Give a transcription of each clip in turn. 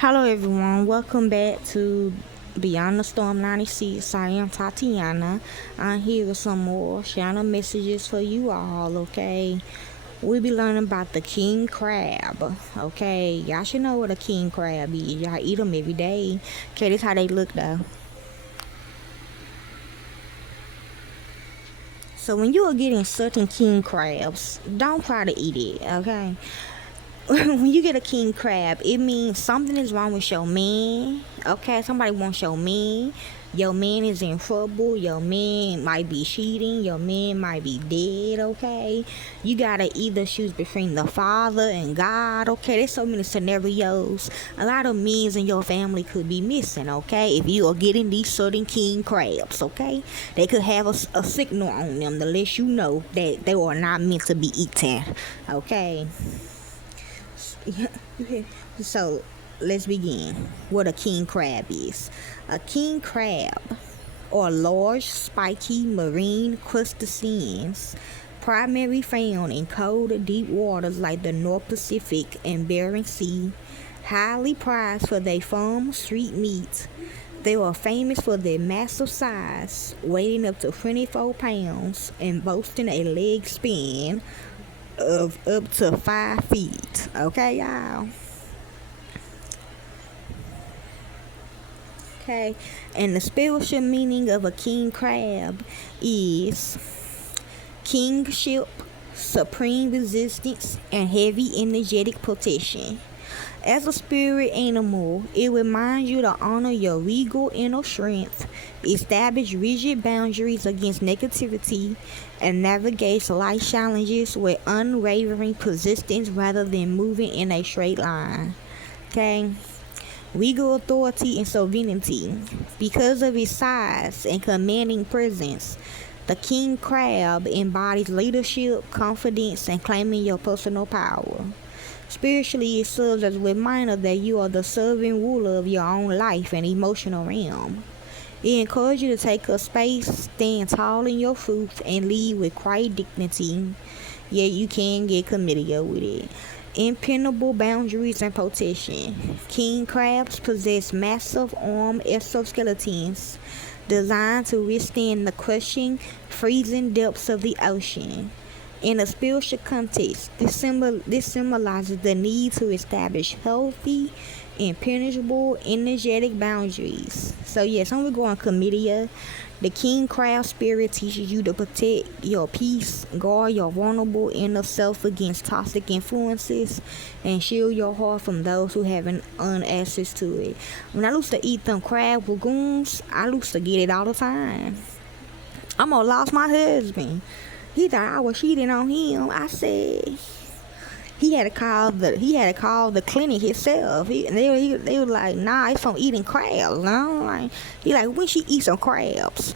Hello everyone, welcome back to Beyond the Storm 96. I am Tatiana. I'm here with some more channel messages for you all, okay? We'll be learning about the king crab, okay? Y'all should know what a king crab is. Y'all eat them every day. Okay, this how they look though. So when you are getting certain king crabs, don't try to eat it, okay? When you get a king crab, it means something is wrong with your man. Okay, somebody wants your man. Your man is in trouble. Your man might be cheating. Your man might be dead. Okay, you gotta either choose between the father and God. Okay, there's so many scenarios. A lot of men in your family could be missing. Okay, if you are getting these certain king crabs. Okay, they could have a signal on them to let you know that they are not meant to be eaten. Okay. So let's begin. What a king crab is. A king crab, or large, spiky marine crustaceans, primarily found in cold, deep waters like the North Pacific and Bering Sea, highly prized for their firm street meat. They were famous for their massive size, weighing up to 24 pounds and boasting a leg span of up to 5 feet. Okay, y'all. Okay, and the spiritual meaning of a king crab is kingship, supreme resistance, and heavy energetic protection. As a spirit animal, it reminds you to honor your regal inner strength, establish rigid boundaries against negativity, and navigate life challenges with unwavering persistence rather than moving in a straight line. Okay? Regal authority and sovereignty. Because of its size and commanding presence, the king crab embodies leadership, confidence, and claiming your personal power. Spiritually, it serves as a reminder that you are the sovereign ruler of your own life and emotional realm. It encourages you to take up space, stand tall in your truth, and lead with quiet dignity. Yet you can get familiar with it. Impenetrable boundaries and protection. King crabs possess massive armed exoskeletons designed to withstand the crushing, freezing depths of the ocean. In a spiritual context, this symbolizes the need to establish healthy, impenetrable, energetic boundaries. So, yes, I'm going chlamydia. The king crab spirit teaches you to protect your peace, guard your vulnerable inner self against toxic influences, and shield your heart from those who haven't access to it. When I used to eat them crab lagoons, I used to get it all the time. I almost lost my husband. He thought I was cheating on him. I said he had to call the clinic himself. They were like, nah, it's from eating crabs. And I'm like, he like, when she eat some crabs?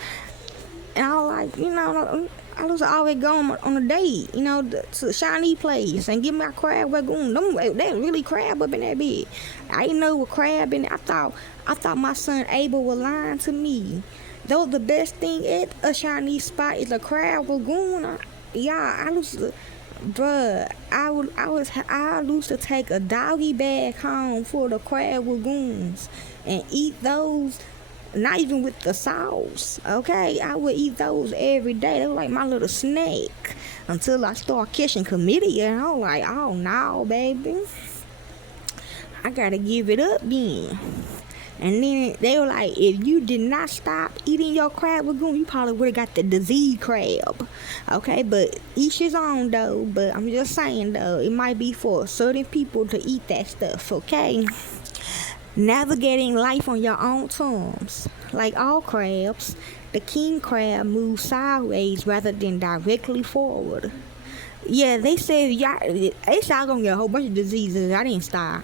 And I was like, I was always going on a date, to the Chinese place and get my crab ragoon. They really crab up in that bit. I didn't know what crab in it. I thought my son Abel was lying to me. Though the best thing at a Chinese spot is a crab lagoon. Yeah, I used to, bruh, I used to take a doggy bag home for the crab lagoons and eat those. Not even with the sauce, okay? I would eat those every day. They were like my little snack until I started catching chlamydia. And I was like, oh no, baby, I gotta give it up then. And then they were like, if you did not stop eating your crab lagoon, you probably would have got the disease crab. Okay, but each his own though. But I'm just saying though, it might be for certain people to eat that stuff, okay? Navigating life on your own terms. Like all crabs, the king crab moves sideways rather than directly forward. Yeah, they said I gonna get a whole bunch of diseases. I didn't stop.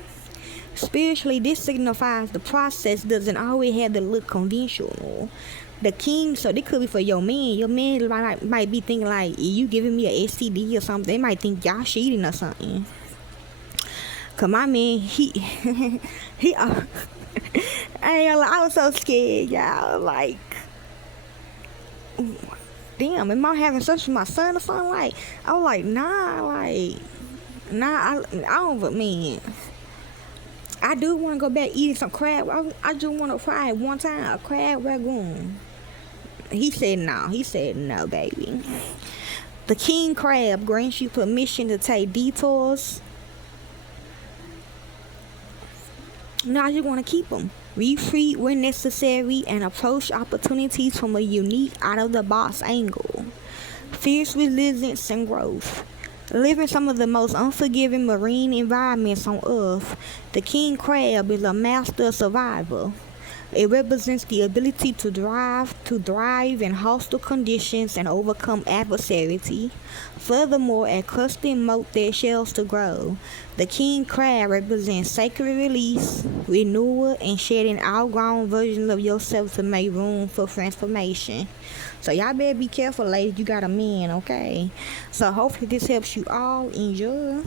Spiritually, this signifies the process doesn't always have to look conventional. The king, so this could be for your man. Your man might be thinking like, you giving me a STD or something. They might think y'all cheating or something. Cause my man, he, I was so scared, y'all. Like, damn, am I having sex with my son or something? Like, I was like, nah, I don't, man. I do want to go back eating some crab. I just want to try it one time, a crab ragoon. He said no. He said no, baby. The king crab grants you permission to take detours. Now you want to keep them. Retreat when necessary and approach opportunities from a unique, out-of-the-box angle. Fierce resilience and growth. Live in some of the most unforgiving marine environments on Earth, the king crab is a master survivor. It represents the ability to thrive in hostile conditions and overcome adversity. Furthermore, a crusting moat their shells to grow. The king crab represents sacred release, renewal, and shedding outgrown versions of yourself to make room for transformation. So y'all better be careful, ladies. You got a man, okay? So hopefully this helps you all. Enjoy.